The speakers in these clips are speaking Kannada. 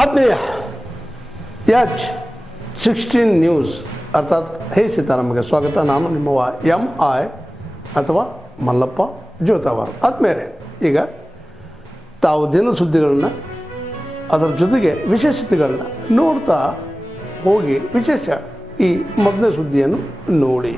ಆತ್ಮೀಯ H16 ನ್ಯೂಸ್ ಅರ್ಥಾತ್ ಹೇ ಸೀತಾರಾಮಗೆ ಸ್ವಾಗತ. ನಾನು ನಿಮ್ಮವ MI ಅಥವಾ ಮಲ್ಲಪ್ಪ ಜೋತಾವಾರ್. ಆದ್ಮೇಲೆ ಈಗ ತಾವು ದಿನ ಸುದ್ದಿಗಳನ್ನ ಅದರ ಜೊತೆಗೆ ವಿಶೇಷತೆಗಳನ್ನ ನೋಡ್ತಾ ಹೋಗಿ ವಿಶೇಷ ಈ ಮೊದಲನೇ ಸುದ್ದಿಯನ್ನು ನೋಡಿ.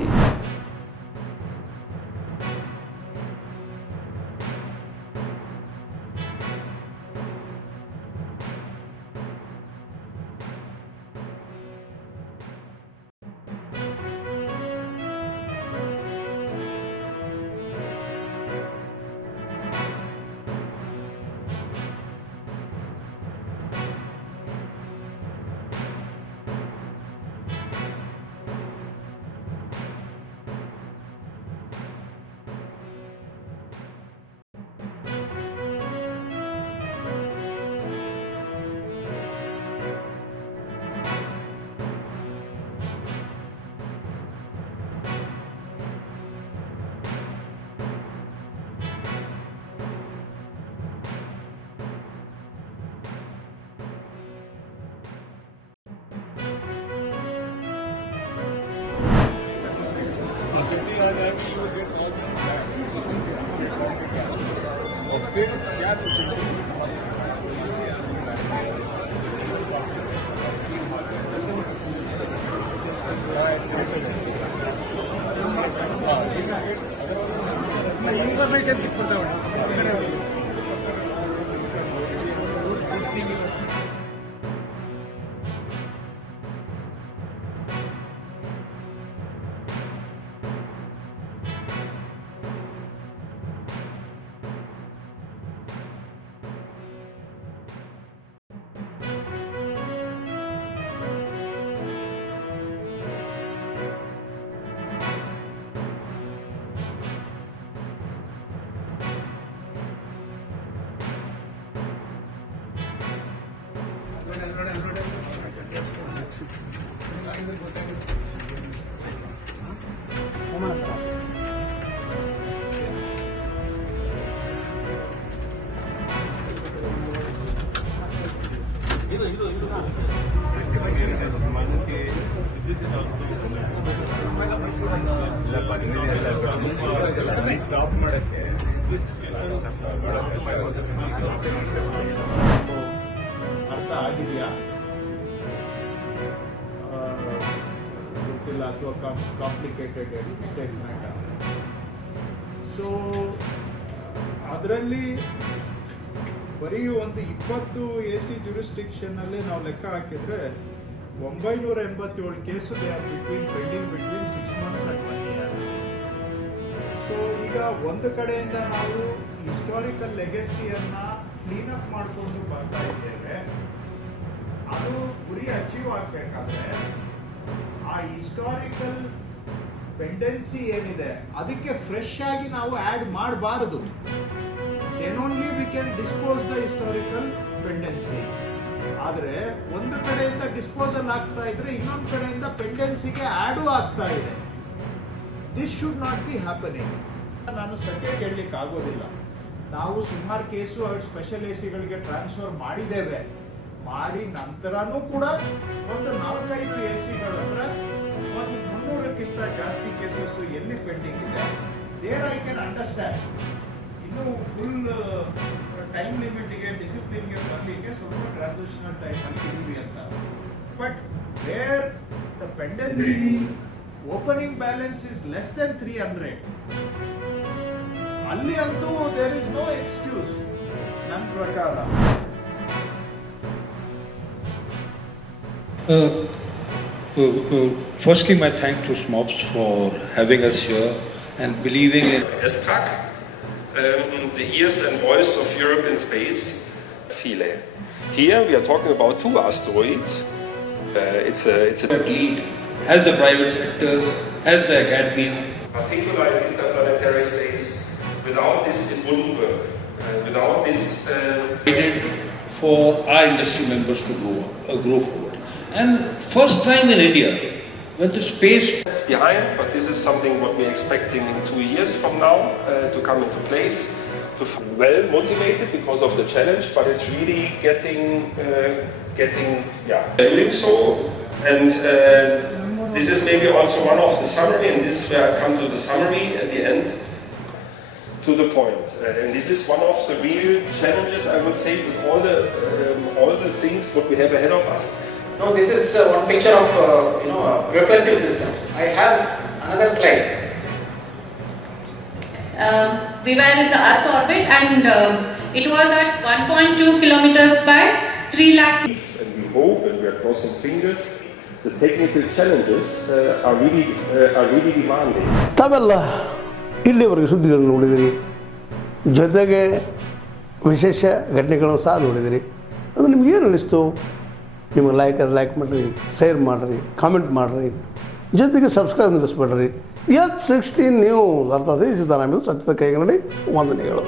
ಇನ್ಫಾರ್ಮೇಶನ್ ಸಿಕ್ಬಿಡ್ತಾವೆ. ಅರ್ಥ ಆಗಿದೆಯಾ ಗೊತ್ತಿಲ್ಲ ಅಥವಾ ಕಾಂಪ್ಲಿಕೇಟೆಡ್ ಸ್ಟೇಟ್ಮೆಂಟ್. ಸೊ ಅದರಲ್ಲಿ ಬರೀ ಒಂದು 20 AC ಜುರಿಸ್ಡಿಕ್ಷನ್ನಲ್ಲೇ ನಾವು ಲೆಕ್ಕ ಹಾಕಿದ್ರೆ 987 case they are pending between 6 months and 1 year. So ಈಗ ಒಂದು ಕಡೆಯಿಂದ ನಾವು ಹಿಸ್ಟಾರಿಕಲ್ ಲೆಗೆಸಿಯನ್ನು ಕ್ಲೀನಪ್ ಮಾಡಿಕೊಂಡು ಬರ್ತಾ ಇದ್ದೇವೆ. ಅದು ಗುರಿ ಅಚೀವ್ ಆಗಬೇಕಾದ್ರೆ ಆ ಹಿಸ್ಟಾರಿಕಲ್ ಪೆಂಡೆನ್ಸಿ ಏನಿದೆ ಅದಕ್ಕೆ ಫ್ರೆಶ್ ಆಗಿ ನಾವು ಆ್ಯಡ್ ಮಾಡಬಾರದು. Then only we can dispose the historical pendency. ಆದರೆ ಒಂದು ಕಡೆಯಿಂದ ಡಿಸ್ಪೋಸಲ್ ಆಗ್ತಾ ಇದ್ರೆ ಇನ್ನೊಂದು ಕಡೆಯಿಂದ ಪೆಂಡೆನ್ಸಿಗೆ ಆ್ಯಡು ಆಗ್ತಾ ಇದೆ. This should not be happening. ನಾನು ಸದ್ಯ ಹೇಳಲಿಕ್ಕೆ ಆಗೋದಿಲ್ಲ. ನಾವು ಸುಮಾರು ಕೇಸು ಸ್ಪೆಷಲ್ ಎಸಿಗಳಿಗೆ ಟ್ರಾನ್ಸ್ಫರ್ ಮಾಡಿದ್ದೇವೆ. ಮಾಡಿ ನಂತರನೂ ಕೂಡ ಒಂದು 4-5 ಎಸಿಗಳು ಅಂದರೆ ಒಂದು 300ಕ್ಕಿಂತ ಜಾಸ್ತಿ ಕೇಸಸ್ ಎಲ್ಲಿ ಪೆಂಡಿಂಗ್ ಇದೆ ದೇರ್ ಐ ಕ್ಯಾನ್ ಅಂಡರ್ಸ್ಟ್ಯಾಂಡ್. ಇನ್ನು ಫುಲ್ ಟೈಮ್ ಲಿಮಿಟ್ಗೆ ಡಿಸಿಪ್ಲಿನ್ಗೆ ಬರಲಿಕ್ಕೆ ಸ್ವಲ್ಪ ಟ್ರಾನ್ಸಿಷನಲ್ ಟೈಮಲ್ಲಿ ಇದ್ದೀವಿ ಅಂತ. But where the pendency opening balance is less than 300 ಅಲ್ಲಿ ಅಂತೂ ದೇರ್ ಇಸ್ ನೋ ಎಕ್ಸ್ಕ್ಯೂಸ್ ನನ್ನ ಪ್ರಕಾರ. Firstly, my thanks to SMOPS for having us here and believing in ESTRAC, the ears and voice of Europe in space, Philae. Here we are talking about 2 asteroids. It's a lead, as the private sectors, as the academy. particular interplanetary space. Without this, it wouldn't work. Without this, for our industry members to grow forward. And first time in India, when the space it's behind, but this is something what we're expecting in 2 years from now to come into place. well motivated because of the challenge, but it's really getting doing so. And this is maybe also one of the summary, and this is where I come to the summary at the end, to the point. And this is one of the real challenges, I would say, with all the things what we have ahead of us. No, this is one picture of reflective systems. I have another slide. We were in the Earth orbit and it was at 1.2 kilometers by 3 lakh. And we hope, and we are crossing fingers, the technical challenges are really demanding. ತಾವೆಲ್ಲ ಇಲ್ಲಿವರೆಗೆ ಸುದ್ದಿಗಳನ್ನು ನೋಡಿದಿರಿ, ಜೊತೆಗೆ ವಿಶೇಷ ಘಟನೆಗಳನ್ನು ಸಹ ನೋಡಿದಿರಿ. ಅದು ನಿಮ್ಗೇನು ಅನ್ನಿಸ್ತು? ನಿಮಗೆ ಲೈಕ್ ಮಾಡಿರಿ, ಶೇರ್ ಮಾಡಿರಿ, ಕಾಮೆಂಟ್ ಮಾಡಿರಿ, ಜೊತೆಗೆ ಸಬ್ಸ್ಕ್ರೈಬ್ ನಿಲ್ಲಿಸ್ಬೇಡ್ರಿ. H16 ನ್ಯೂಸ್ ಅರ್ಥಾತ್ ಸೀತಾರಾಮ್ ಸತ್ಯದ ಕೈಗನ್ನಡಿ ವಂದನೆಗಳು.